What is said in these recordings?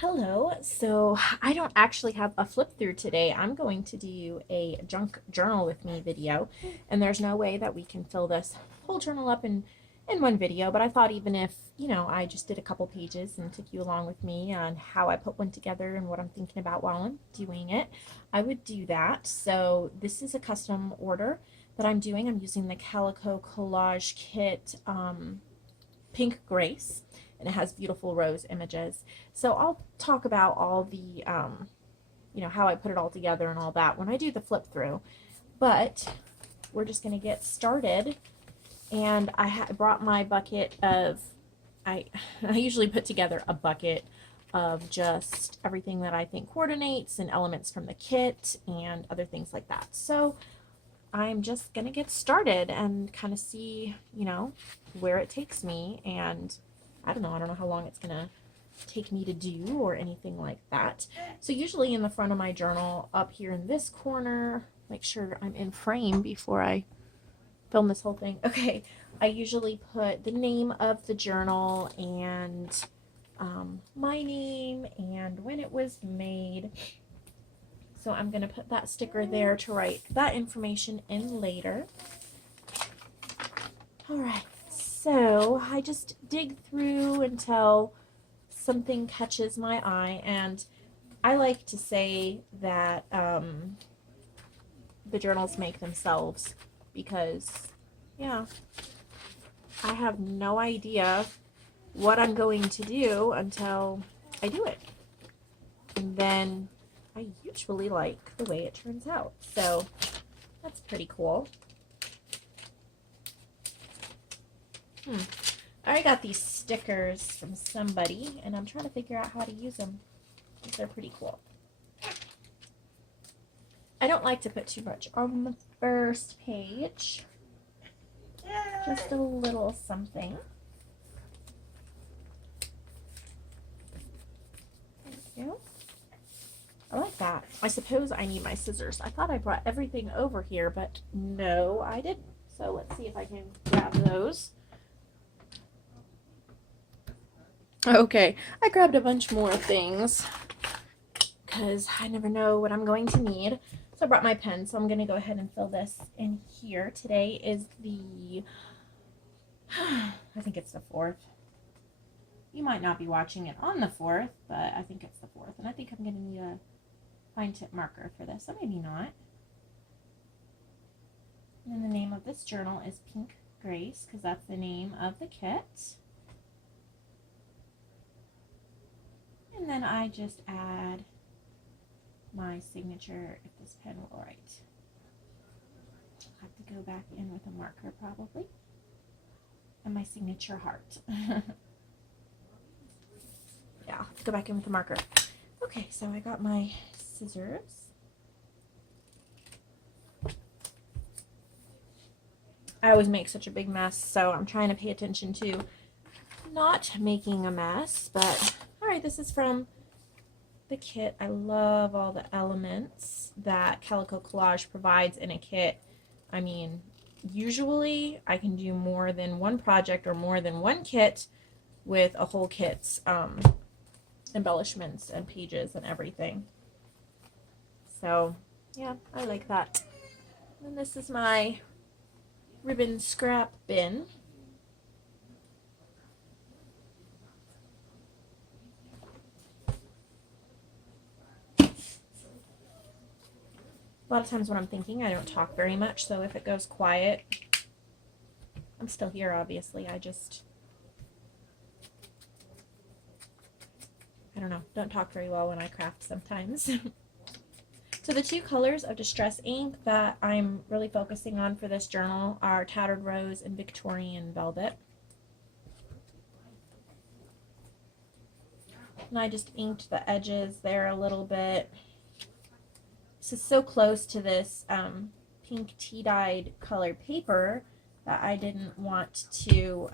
Hello, so I don't actually have a flip through today. I'm going to do a junk journal with me video, and there's no way that we can fill this whole journal up in one video, but I thought even if, I just did a couple pages and took you along with me on how I put one together and what I'm thinking about while I'm doing it, I would do that. So this is a custom order that I'm doing. I'm using the Calico Collage kit Pink Grace, and it has beautiful rose images. So I'll talk about all the, how I put it all together and all that when I do the flip through. But we're just going to get started. And I brought my bucket of, I usually put together a bucket of just everything that I think coordinates and elements from the kit and other things like that. So I'm just going to get started and kind of see, where it takes me. And I don't know how long it's going to take me to do or anything like that. So usually in the front of my journal up here in this corner, make sure I'm in frame before I film this whole thing. Okay, I usually put the name of the journal and my name and when it was made. So I'm going to put that sticker there to write that information in later. All right, so I just dig through until something catches my eye, and I like to say that the journals make themselves because, yeah, I have no idea what I'm going to do until I do it. And then I usually like the way it turns out. So that's pretty cool. I got these stickers from somebody, and I'm trying to figure out how to use them. They're pretty cool. I don't like to put too much on the first page. Just a little something. Thank you. I like that. I suppose I need my scissors. I thought I brought everything over here, but no, I didn't. So let's see if I can grab those. Okay, I grabbed a bunch more things because I never know what I'm going to need. So I brought my pen, so I'm going to go ahead and fill this in here. Today is the, I think it's the 4th. You might not be watching it on the 4th, but I think it's the 4th. And I think I'm going to need a fine tip marker for this, so maybe not. And the name of this journal is Pink Grace, because that's the name of the kit. And then I just add my signature if this pen will write. I'll have to go back in with a marker probably. And my signature heart. Yeah, I'll have to go back in with a marker. Okay, so I got my scissors. I always make such a big mess, so I'm trying to pay attention to not making a mess, but all right, this is from the kit. I love all the elements that Calico Collage provides in a kit. I mean, usually I can do more than one project or more than one kit with a whole kit's embellishments and pages and everything. So, yeah, I like that. And this is my ribbon scrap bin. A lot of times when I'm thinking, I don't talk very much, so if it goes quiet, I'm still here, obviously. I don't know, don't talk very well when I craft sometimes. So the two colors of distress ink that I'm really focusing on for this journal are Tattered Rose and Victorian Velvet. And I just inked the edges there a little bit. This is so close to this pink tea-dyed color paper that I didn't want to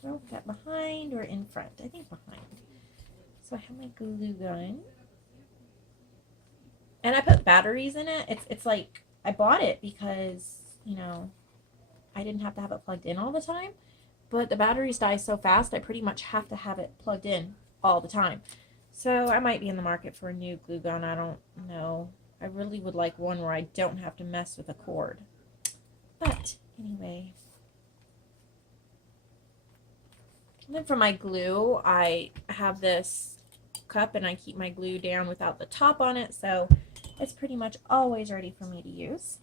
throw that behind or in front. I think behind. So I have my glue gun. And I put batteries in it. It's like, I bought it because, I didn't have to have it plugged in all the time. But the batteries die so fast, I pretty much have to have it plugged in all the time. So I might be in the market for a new glue gun. I don't know. I really would like one where I don't have to mess with a cord. But anyway. And then for my glue, I have this cup and I keep my glue down without the top on it, so it's pretty much always ready for me to use.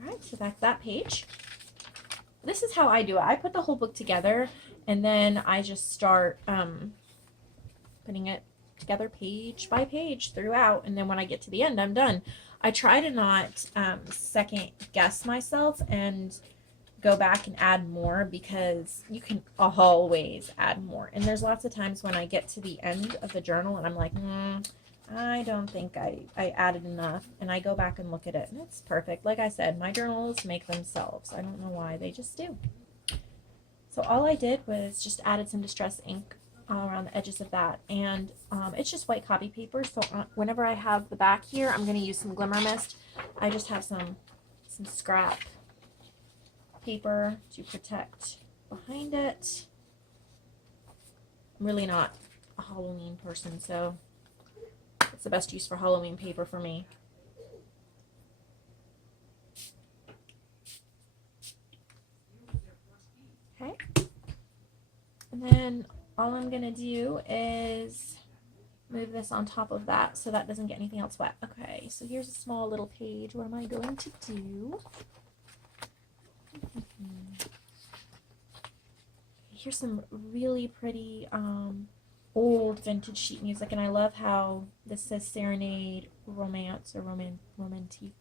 Alright, so that's that page. This is how I do it. I put the whole book together and then I just start putting it together page by page throughout, and then when I get to the end, I'm done. I try to not second guess myself and go back and add more, because you can always add more. And there's lots of times when I get to the end of the journal and I'm like, I don't think I added enough, and I go back and look at it and it's perfect. Like I said, my journals make themselves. I don't know why, they just do. So all I did was just added some distress ink all around the edges of that, and it's just white copy paper. So whenever I have the back here, I'm going to use some glimmer mist. I just have some scrap paper to protect behind it. I'm really not a Halloween person, so it's the best use for Halloween paper for me. Okay, and then all I'm going to do is move this on top of that so that doesn't get anything else wet. Okay, so here's a small little page. What am I going to do? Here's some really pretty old vintage sheet music, and I love how this says Serenade Romance or Romantique.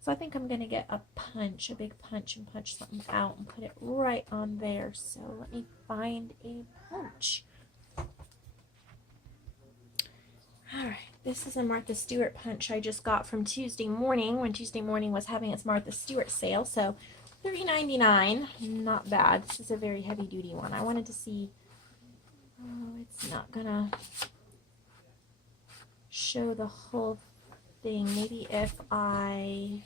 So I think I'm going to get a punch, a big punch, and punch something out and put it right on there. So let me find a punch. Alright, this is a Martha Stewart punch I just got from Tuesday Morning, when Tuesday Morning was having its Martha Stewart sale. So $3.99, not bad. This is a very heavy duty one. I wanted to see, oh, it's not gonna show the whole thing. Maybe if I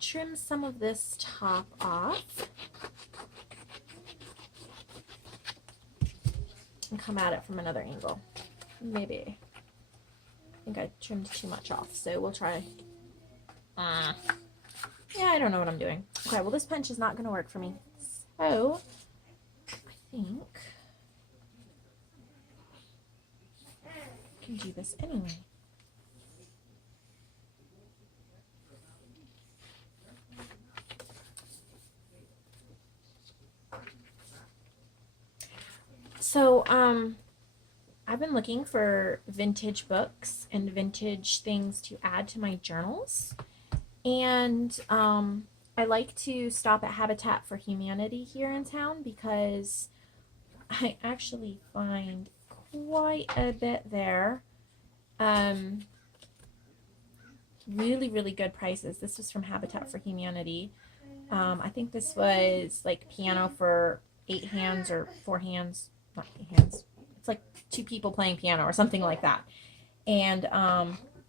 trim some of this top off and come at it from another angle. Maybe. I think I trimmed too much off, so we'll try. Yeah, I don't know what I'm doing. Okay, well, this punch is not going to work for me. So, I think I can do this anyway. So, I've been looking for vintage books and vintage things to add to my journals. And I like to stop at Habitat for Humanity here in town because I actually find quite a bit there. Really, really good prices. This was from Habitat for Humanity. I think this was like piano for 8 hands or 4 hands. Not 8 hands. It's like 2 people playing piano or something like that. And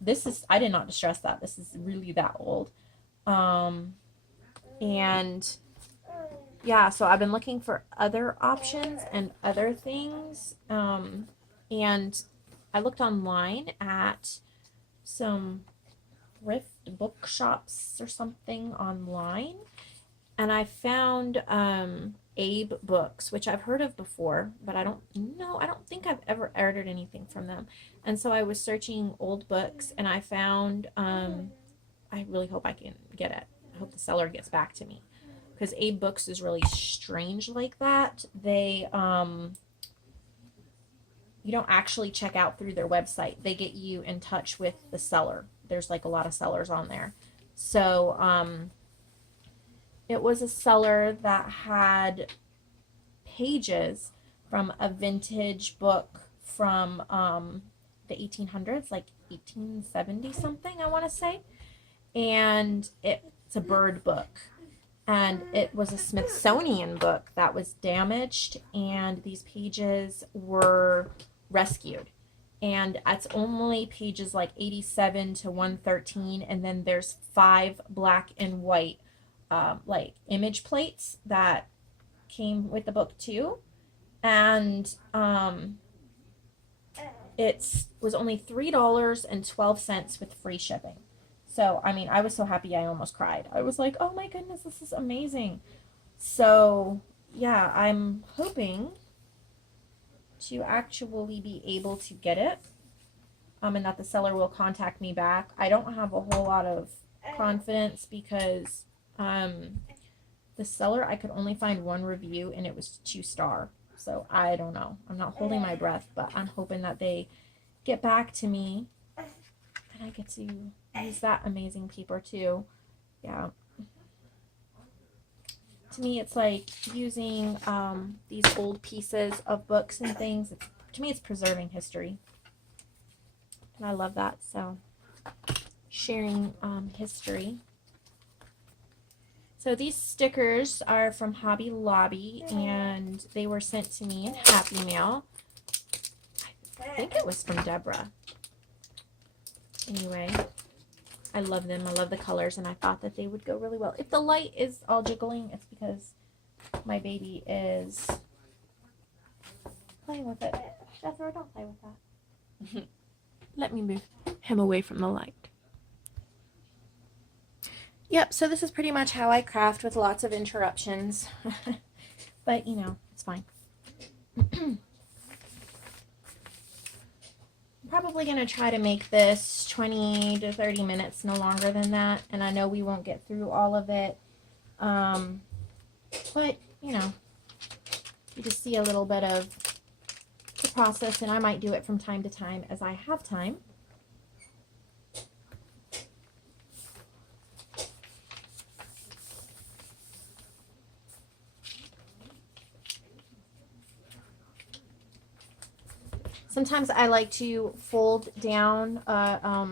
this is, I did not distress that. This is really that old. And yeah, so I've been looking for other options and other things. And I looked online at some thrift bookshops or something online. And I found Abe Books, which I've heard of before, but I don't think I've ever ordered anything from them. And so I was searching old books, and I found, I really hope I can get it. I hope the seller gets back to me, because Abe Books is really strange like that. They, you don't actually check out through their website. They get you in touch with the seller. There's like a lot of sellers on there. So, it was a seller that had pages from a vintage book from the 1800s, like 1870 something, I want to say. And it's a bird book. And it was a Smithsonian book that was damaged, and these pages were rescued. And it's only pages like 87 to 113, and then there's 5 black and white like image plates that came with the book too, and it was only $3.12 with free shipping. So, I mean, I was so happy I almost cried. I was like, oh my goodness, this is amazing. So, yeah, I'm hoping to actually be able to get it, and that the seller will contact me back. I don't have a whole lot of confidence because the seller, I could only find one review and it was 2-star. So I don't know. I'm not holding my breath, but I'm hoping that they get back to me and I get to use that amazing paper too. Yeah. To me, it's like using these old pieces of books and things. To me, it's preserving history. And I love that. So sharing history. So these stickers are from Hobby Lobby, and they were sent to me in Happy Mail. I think it was from Deborah. Anyway, I love them. I love the colors, and I thought that they would go really well. If the light is all jiggling, it's because my baby is playing with it. Jethro, don't play with that. Let me move him away from the light. Yep, so this is pretty much how I craft with lots of interruptions. But, you know, it's fine. I'm probably going to try to make this 20 to 30 minutes, no longer than that. And I know we won't get through all of it. But, you know, you just see a little bit of the process, and I might do it from time to time as I have time. Sometimes I like to fold down a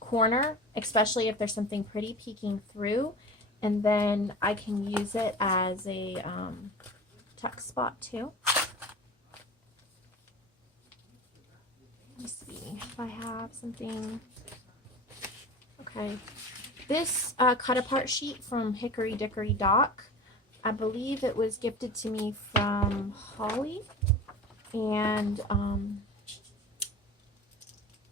corner, especially if there's something pretty peeking through, and then I can use it as a tuck spot too. Let me see if I have something. Okay, this cut apart sheet from Hickory Dickory Dock, I believe it was gifted to me from Holly. And I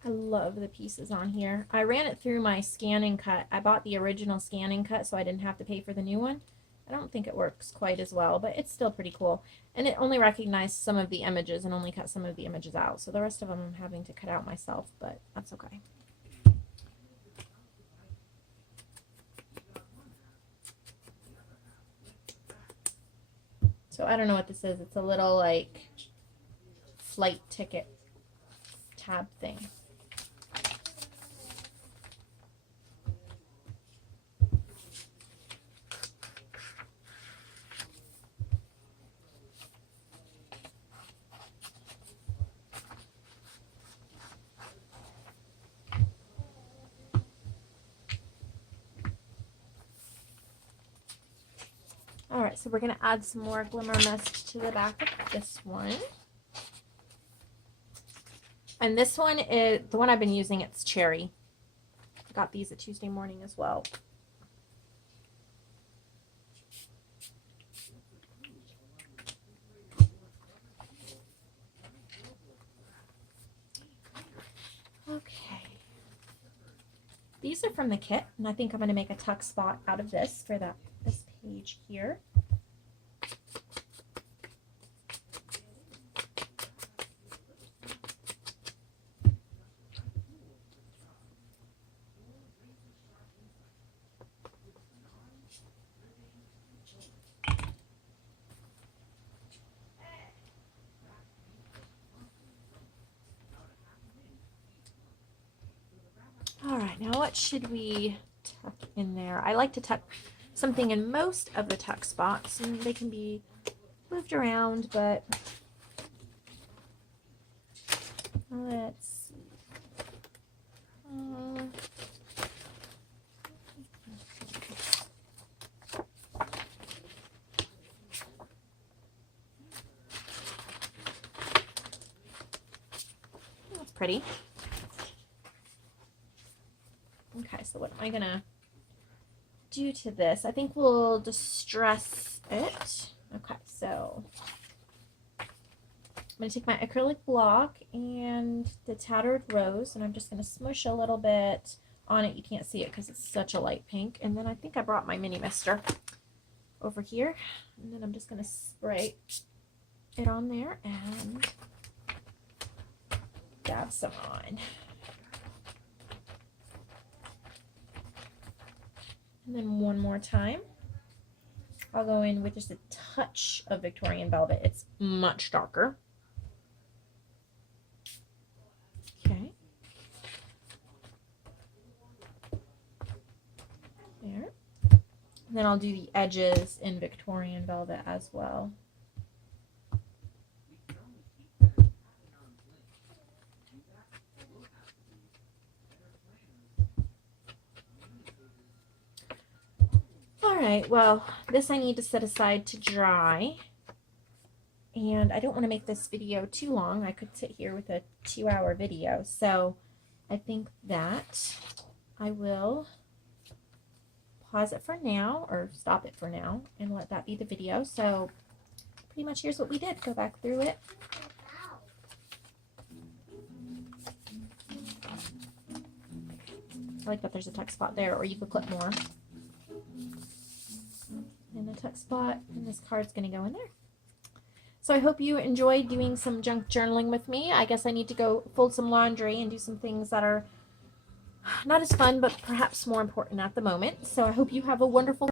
love the pieces on here. I ran it through my scan and cut. I bought the original scan and cut so I didn't have to pay for the new one. I don't think it works quite as well, but it's still pretty cool. And it only recognized some of the images and only cut some of the images out. So the rest of them I'm having to cut out myself, but that's okay. So I don't know what this is. It's a little like flight ticket tab thing. Alright, so we're going to add some more Glimmer Mist to the back of this one. And this one is, the one I've been using, it's cherry. I got these at Tuesday morning as well. Okay. These are from the kit, and I think I'm going to make a tuck spot out of this for this page here. All right, now what should we tuck in there? I like to tuck something in most of the tuck spots, and they can be moved around, but let's see. That's pretty. Okay, so what am I gonna do to this? I think we'll distress it. going to take my acrylic block and the tattered rose, and I'm just going to smush a little bit on it. You can't see it because it's such a light pink. And then I think I brought my mini mister over here, and then I'm just going to spray it on there and dab some on. And then one more time, I'll go in with just a touch of Victorian Velvet. It's much darker. Okay. There. And then I'll do the edges in Victorian Velvet as well. Alright, well, this I need to set aside to dry. And I don't want to make this video too long. I could sit here with a 2-hour video. So I think that I will pause it for now, or stop it for now, and let that be the video. So pretty much here's what we did. Go back through it. I like that there's a tuck spot there, or you could clip more. And the tuck spot, and this card's going to go in there. So I hope you enjoyed doing some junk journaling with me. I guess I need to go fold some laundry and do some things that are not as fun, but perhaps more important at the moment. So I hope you have a wonderful